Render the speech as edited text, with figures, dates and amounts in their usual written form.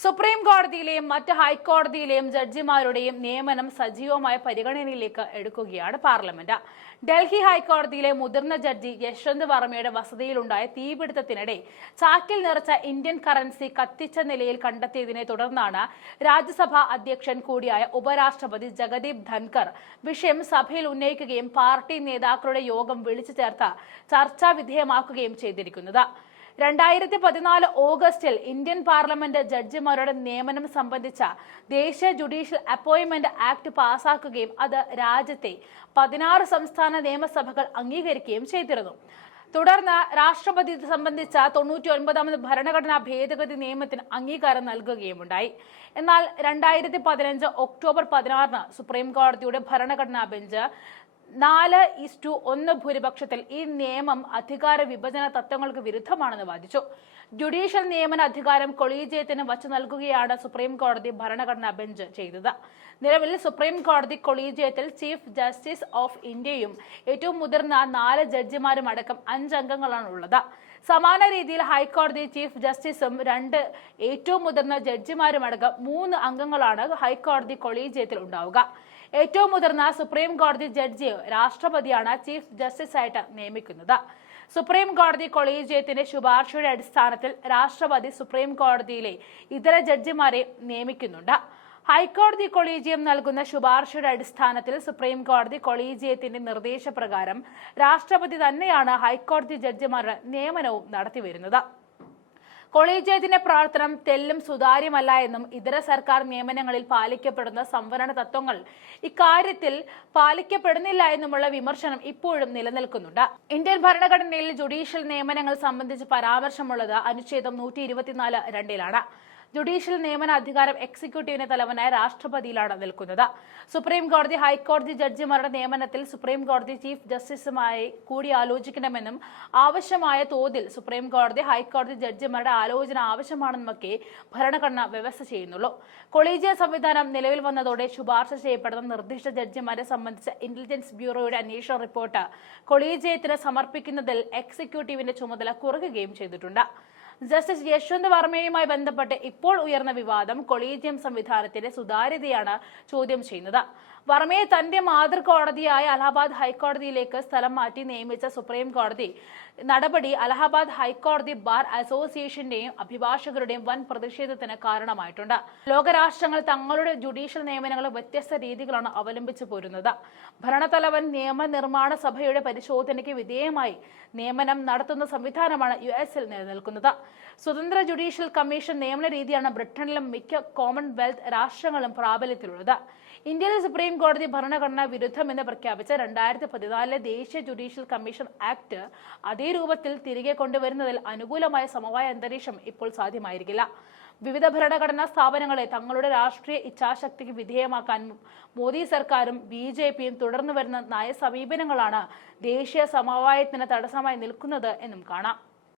Supreme കോടതിയിലെയും മറ്റ് ഹൈക്കോടതിയിലെയും ജഡ്ജിമാരുടെയും നിയമനം സജീവമായ പരിഗണനയിലേക്ക് എടുക്കുകയാണ് പാർലമെന്റ്. ഡൽഹി ഹൈക്കോടതിയിലെ മുതിർന്ന ജഡ്ജി യശ്വന്ത് വർമ്മയുടെ വസതിയിലുണ്ടായ തീപിടുത്തത്തിനിടെ ചാക്കിൽ നിറച്ച ഇന്ത്യൻ കറൻസി കത്തിച്ച നിലയിൽ കണ്ടെത്തിയതിനെ തുടർന്നാണ് രാജ്യസഭാ അധ്യക്ഷൻ കൂടിയായ ഉപരാഷ്ട്രപതി ജഗദീപ് ധൻകർ വിഷയം സഭയിൽ ഉന്നയിക്കുകയും പാർട്ടി നേതാക്കളുടെ യോഗം വിളിച്ചു ചേർത്ത് ചർച്ചാ വിധേയമാക്കുകയും ചെയ്തിരിക്കുന്നത്. 2014 ഓഗസ്റ്റിൽ ഇന്ത്യൻ പാർലമെന്റ് ജഡ്ജിമാരുടെ നിയമനം സംബന്ധിച്ച ദേശീയ ജുഡീഷ്യൽ അപ്പോയിന്റ്മെന്റ് ആക്ട് പാസാക്കുകയും അത് രാജ്യത്തെ 16 സംസ്ഥാന നിയമസഭകൾ അംഗീകരിക്കുകയും ചെയ്തിരുന്നു. തുടർന്ന് രാഷ്ട്രപതി ഇത് സംബന്ധിച്ച 99ാമത് ഭരണഘടനാ ഭേദഗതി നിയമത്തിന് അംഗീകാരം നൽകുകയുമുണ്ടായി. എന്നാൽ 2015 ഒക്ടോബർ 16 സുപ്രീം കോടതിയുടെ ഭരണഘടനാ ബെഞ്ച് 4:1 ഭൂരിപക്ഷത്തിൽ ഈ നിയമം അധികാര വിഭജന തത്വങ്ങൾക്ക് വിരുദ്ധമാണെന്ന് വാദിച്ചു. ജുഡീഷ്യൽ നിയമന അധികാരം കൊളീജിയത്തിന് വച്ചു നൽകുകയാണ് സുപ്രീം കോടതി ഭരണഘടനാ ബെഞ്ച് ചെയ്തത്. നിലവിൽ സുപ്രീം കോടതി കൊളീജിയത്തിൽ ചീഫ് ജസ്റ്റിസ് ഓഫ് ഇന്ത്യയും ഏറ്റവും മുതിർന്ന 4 ജഡ്ജിമാരും അടക്കം 5 അംഗങ്ങളാണ് ഉള്ളത്. സമാന രീതിയിൽ ഹൈക്കോടതി ചീഫ് ജസ്റ്റിസും 2 ഏറ്റവും മുതിർന്ന ജഡ്ജിമാരുമടക്കം 3 അംഗങ്ങളാണ് ഹൈക്കോടതി കൊളീജിയത്തിൽ ഉണ്ടാവുക. ഏറ്റവും മുതിർന്ന സുപ്രീം കോടതി ജഡ്ജി രാഷ്ട്രപതിയാണ് ചീഫ് ജസ്റ്റിസായിട്ട് നിയമിക്കുന്നത്. സുപ്രീം കോടതി കൊളീജിയത്തിന്റെ ശുപാർശയുടെ അടിസ്ഥാനത്തിൽ രാഷ്ട്രപതി സുപ്രീം കോടതിയിലെ ഇതര ജഡ്ജിമാരെ നിയമിക്കുന്നുണ്ട്. ഹൈക്കോടതി കൊളീജിയം നൽകുന്ന ശുപാർശയുടെ അടിസ്ഥാനത്തിൽ സുപ്രീം കോടതി കൊളീജിയത്തിന്റെ നിർദ്ദേശപ്രകാരം രാഷ്ട്രപതി തന്നെയാണ് ഹൈക്കോടതി ജഡ്ജിമാരുടെ നിയമനവും നടത്തിവരുന്നത്. കൊളീജിയത്തിന്റെ പ്രവർത്തനം തെല്ലും സുതാര്യമല്ല എന്നും ഇതര സർക്കാർ നിയമനങ്ങളിൽ പാലിക്കപ്പെടുന്ന സംവരണ തത്വങ്ങൾ ഇക്കാര്യത്തിൽ പാലിക്കപ്പെടുന്നില്ല എന്നുമുള്ള വിമർശനം ഇപ്പോഴും നിലനിൽക്കുന്നുണ്ട്. ഇന്ത്യൻ ഭരണഘടനയിൽ ജുഡീഷ്യൽ നിയമനങ്ങൾ സംബന്ധിച്ച് പരാമർശമുള്ളത് അനുച്ഛേദം 124(2)ലാണ്. ജുഡീഷ്യൽ നിയമന അധികാരം എക്സിക്യൂട്ടീവിന്റെ തലവനായ രാഷ്ട്രപതിയിലാണ് നിൽക്കുന്നത്. സുപ്രീം കോടതി ഹൈക്കോടതി ജഡ്ജിമാരുടെ നിയമനത്തിൽ സുപ്രീം കോടതി ചീഫ് ജസ്റ്റിസുമായി കൂടിയാലോചിക്കണമെന്നും ആവശ്യമായ തോതിൽ സുപ്രീം കോടതി ഹൈക്കോടതി ജഡ്ജിമാരുടെ ആലോചന ആവശ്യമാണെന്നുമൊക്കെ ഭരണഘടന വ്യവസ്ഥ ചെയ്യുന്നുള്ളൂ. കൊളീജിയ സംവിധാനം നിലവിൽ വന്നതോടെ ശുപാർശ ചെയ്യപ്പെടുന്ന നിർദ്ദിഷ്ട ജഡ്ജിമാരെ സംബന്ധിച്ച ഇന്റലിജൻസ് ബ്യൂറോയുടെ അന്വേഷണ റിപ്പോർട്ട് കൊളീജിയത്തിന് സമർപ്പിക്കുന്നതിൽ എക്സിക്യൂട്ടീവിന്റെ ചുമതല കുറയ്ക്കുകയും ചെയ്തിട്ടുണ്ട്. ജസ്റ്റിസ് യശ്വന്ത് വർമ്മയുമായി ബന്ധപ്പെട്ട് ഇപ്പോൾ ഉയർന്ന വിവാദം കൊളീജിയം സംവിധാനത്തിന്റെ സുതാര്യതയാണ് ചോദ്യം ചെയ്യുന്നത്. വർമ്മയെ തന്റെ മാതൃകോടതിയായ അലഹബാദ് ഹൈക്കോടതിയിലേക്ക് സ്ഥലം മാറ്റി നിയമിച്ച സുപ്രീം കോടതി നടപടി അലഹബാദ് ഹൈക്കോടതി ബാർ അസോസിയേഷന്റെയും അഭിഭാഷകരുടെയും വൻ പ്രതിഷേധത്തിന് കാരണമായിട്ടുണ്ട്. ലോകരാഷ്ട്രങ്ങൾ തങ്ങളുടെ ജുഡീഷ്യൽ നിയമനങ്ങൾ വ്യത്യസ്ത രീതികളാണ് അവലംബിച്ചു പോരുന്നത്. ഭരണത്തലവൻ നിയമനിർമ്മാണ സഭയുടെ പരിശോധനയ്ക്ക് വിധേയമായി നിയമനം നടത്തുന്ന സംവിധാനമാണ് US-ൽ നിലനിൽക്കുന്നത്. സ്വതന്ത്ര ജുഡീഷ്യൽ കമ്മീഷൻ നിയമന രീതിയാണ് ബ്രിട്ടനിലും മിക്ക കോമൺവെൽത്ത് രാഷ്ട്രങ്ങളും പ്രാബല്യത്തിലുള്ളത്. ഇന്ത്യയിലെ സുപ്രീം കോടതി ഭരണഘടനാ വിരുദ്ധമെന്ന് പ്രഖ്യാപിച്ച 2014 ദേശീയ ജുഡീഷ്യൽ കമ്മീഷൻ ആക്ട് അതേ രൂപത്തിൽ തിരികെ കൊണ്ടുവരുന്നതിൽ അനുകൂലമായ സമവായ അന്തരീക്ഷം ഇപ്പോൾ സാധ്യമായിരിക്കില്ല. വിവിധ ഭരണഘടനാ സ്ഥാപനങ്ങളെ തങ്ങളുടെ രാഷ്ട്രീയ ഇച്ഛാശക്തിക്ക് വിധേയമാക്കാൻ മോദി സർക്കാരും BJPയും തുടർന്നു വരുന്ന നയ സമീപനങ്ങളാണ് ദേശീയ സമവായത്തിന് തടസ്സമായി നിൽക്കുന്നത് എന്നും കാണാം.